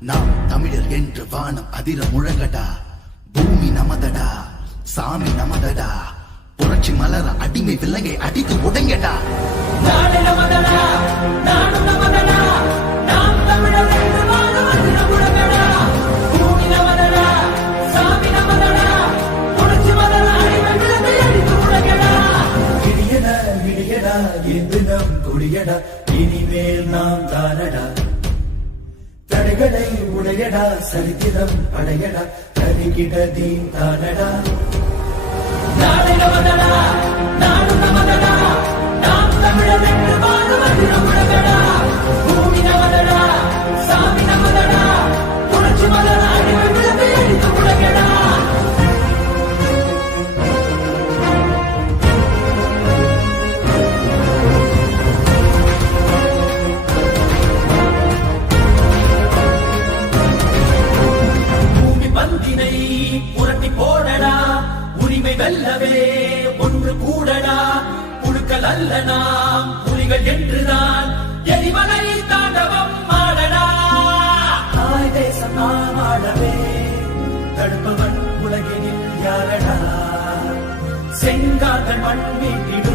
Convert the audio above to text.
நாம் தமிழர் என்று வானம் அதிர முழங்கடா. பூமி நமதடா. சாமி நமதடா. புரட்சி மலர அடிமை விலங்கை அடித்து உடைங்கடா நாடு நமதடா. நாடு நமதடா. நாம் தமிழர் என்று வாழும் அதிர முழங்கடா. பூமி நமதடா. சாமி நமதடா. புரட்சி மலர அடிமை விலங்கை அடித்து நம் கொடியடா. இனிமேல் நாம் தானடா. தடைகளை உடையடா சரித்திரம் படையடா கருகிட தீன் தானடா. பூமி புரட்டி போடடா. உரிமை வெல்லவே ஒன்று கூடடா. புழுக்கள் அல்ல நாம் புலிகள் என்றுதான். எரிமலை தாண்டவம் ஆடடா. தாய் தேசம் நாம் ஆடவே. தடுப்பவன் உலகினில் யாரடா? செங்காதன் மண் மீட்டிடும்